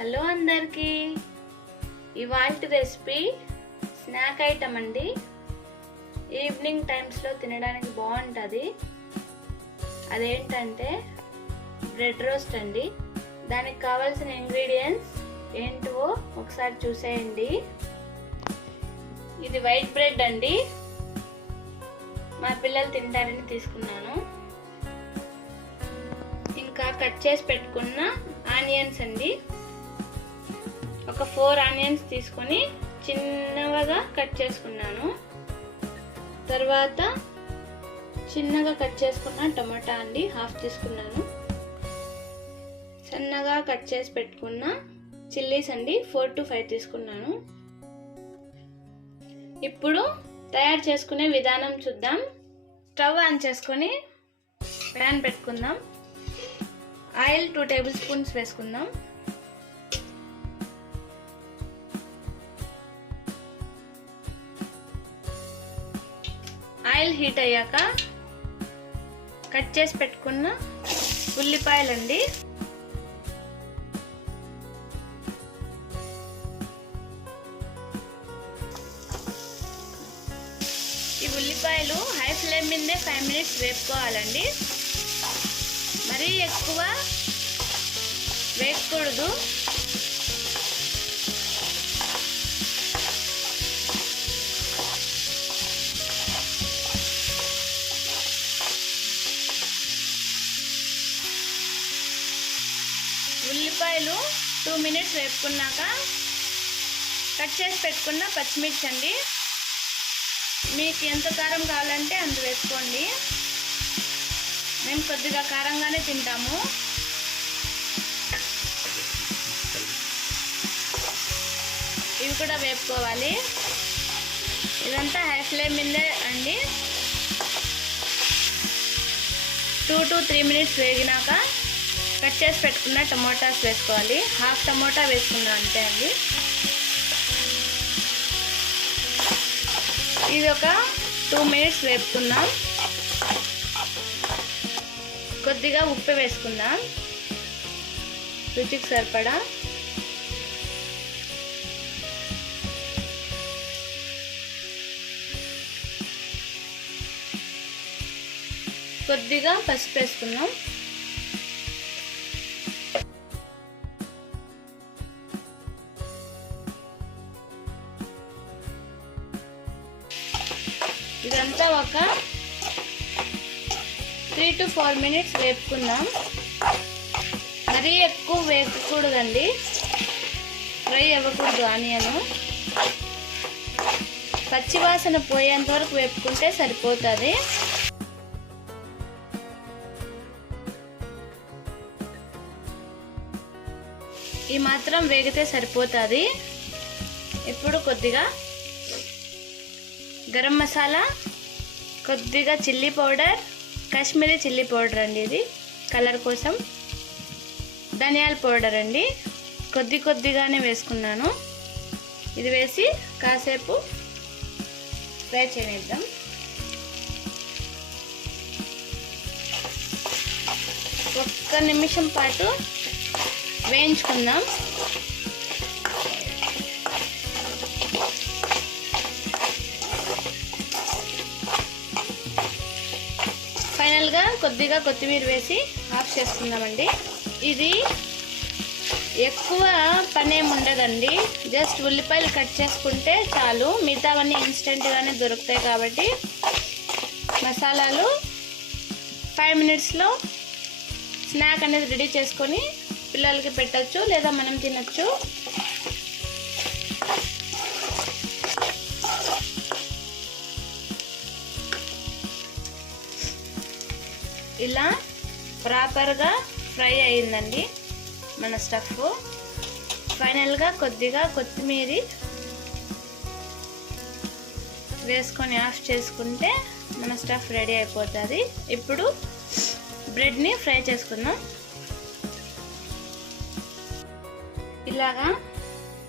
Hello అందరికీ. ఇవాళ recipe snack item అండి. ఈవినింగ్ టైమ్స్లో తినడానికి బాగుంటుంది. అదేంటంటే బ్రెడ్ రోస్ట్ అండి. దానికి కావాల్సిన ఇంగ్రీడియంట్స్ ఏంటో ఒకసారి చూసేయండి. ఇది వైట్ బ్రెడ్ అండి. మా పిల్లలు తింటారని తీసుకున్నాను. ఇంకా కట్ చేసి పెట్టుకున్న ఆనియన్స్ అండి. ఒక ఫోర్ ఆనియన్స్ తీసుకొని చిన్నగా కట్ చేసుకున్నాను. తర్వాత చిన్నగా కట్ చేసుకున్న టమాటా అండి హాఫ్ తీసుకున్నాను. సన్నగా కట్ చేసి పెట్టుకున్న చిల్లీస్ అండి ఫోర్ టు ఫైవ్ తీసుకున్నాను. ఇప్పుడు తయారు చేసుకునే విధానం చూద్దాం. స్టవ్ ఆన్ చేసుకొని ప్యాన్ పెట్టుకుందాం. ఆయిల్ టూ టేబుల్ స్పూన్స్ వేసుకుందాం. ఆయిల్ హీట్ అయ్యాక కట్ చేసి పెట్టుకున్న ఉల్లిపాయలండి. ఈ ఉల్లిపాయలు హై ఫ్లేమ్ మీదే ఫైవ్ మినిట్స్ వేపుకోవాలండి. మరీ ఎక్కువ వేయకూడదు. టూ మినిట్స్ వేపుకున్నాక కట్ చేసి పెట్టుకున్న పచ్చిమిర్చి అండి. మీకు ఎంత కారం కావాలంటే అంత వేసుకోండి. మేము కొద్దిగా కారంగానే తింటాము. ఇవి కూడా వేపుకోవాలి. ఇదంతా హై ఫ్లేమ్ మీదే అండి. టూ టు త్రీ మినిట్స్ వేగినాక కట్ చేసి పెట్టుకున్న టమోటాస్ వేసుకోవాలి. హాఫ్ టమోటా వేసుకున్నా అంతే అండి. ఇది ఒక టూ మినిట్స్ వేపుకుందాం. కొద్దిగా ఉప్పు వేసుకుందాం. రుచికి సరిపడా. కొద్దిగా పసుపు వేసుకుందాం. ఇదంతా ఒక త్రీ టు ఫోర్ మినిట్స్ వేపుకుందాం. మరీ ఎక్కువ వేపకూడదండి. ఫ్రై అవ్వకూడదు ఆనియను. పచ్చివాసన పోయేంత వరకు వేపుకుంటే సరిపోతుంది. ఈ మాత్రం వేగితే సరిపోతుంది. ఇప్పుడు కొద్దిగా గరం మసాలా కొద్దిగా chilli powder Kashmiri chilli powder అండి ఇది కలర్ కోసం. ధనియాల పౌడర్ అండి కొద్ది కొద్దిగానే వేసుకున్నాను. ఇది వేసి కాసేపు ఫ్రై చేయనిద్దాం ఒక్క నిమిషం పాటు వేయించుకుందాం. ఫైనల్గా కొద్దిగా కొత్తిమీర వేసి ఆఫ్ చేస్తున్నామండి. ఇది ఎక్కువ పని ఏమి ఉండదండి. జస్ట్ ఉల్లిపాయలు కట్ చేసుకుంటే చాలు. మిగతావన్నీ ఇన్స్టెంట్గానే దొరుకుతాయి కాబట్టి మసాలాలు ఫైవ్ మినిట్స్లో స్నాక్ అనేది రెడీ చేసుకొని పిల్లలకి పెట్టచ్చు లేదా మనం తినచ్చు. ఇలా ప్రాపర్గా ఫ్రై అయిందండి మన స్టఫ్. ఫైనల్గా కొద్దిగా కొత్తిమీర వేసుకొని ఆఫ్ చేసుకుంటే మన స్టఫ్ రెడీ అయిపోతుంది. ఇప్పుడు బ్రెడ్ని ఫ్రై చేసుకుందాం. ఇలాగా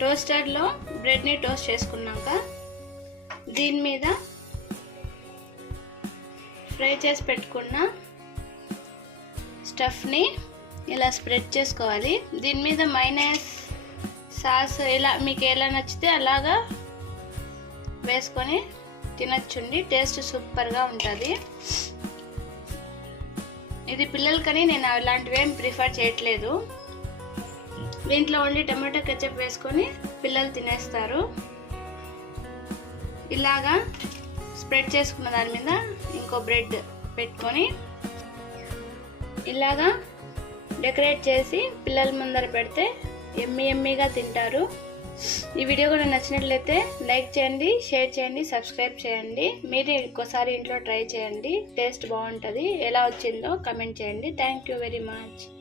టోస్టర్లో బ్రెడ్ని టోస్ట్ చేసుకున్నాక దీని మీద ఫ్రై చేసి పెట్టుకున్న స్టఫ్ని ఇలా స్ప్రెడ్ చేసుకోవాలి. దీని మీద మైనస్ సాస్ ఎలా మీకు ఎలా నచ్చితే అలాగా వేసుకొని తినచ్చుండి. టేస్ట్ సూపర్గా ఉంటుంది. ఇది పిల్లలకని నేను అలాంటివి ఏం ప్రిఫర్ చేయట్లేదు. దీంట్లో ఓన్లీ టమాటో కెచప్ వేసుకొని పిల్లలు తినేస్తారు. ఇలాగా స్ప్రెడ్ చేసుకున్న దాని మీద ఇంకో బ్రెడ్ పెట్టుకొని ఇలాగా డెకరేట్ చేసి పిల్లల ముందర పెడితే ఎమ్మి ఎమ్మిగా తింటారు. ఈ వీడియో కూడా నచ్చినట్లయితే లైక్ చేయండి షేర్ చేయండి సబ్స్క్రైబ్ చేయండి. మీరు ఇంకోసారి ఇంట్లో ట్రై చేయండి. టేస్ట్ బాగుంటుంది. ఎలా వచ్చిందో కమెంట్ చేయండి. Thank you very much.